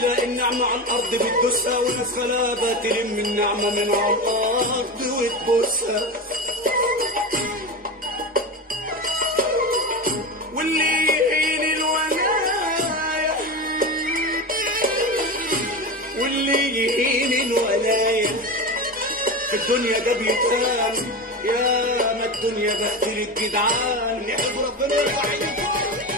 تلاقي النعمة على الأرض بتدوسها، وناس غلابة تلم النعمة من على الأرض وتبوسها. واللي يهين الولاية، واللي يهين الولاية في الدنيا ده بيتهان. يا ما الدنيا بهدلت جدعان، يحب ربنا يرفع ايدك.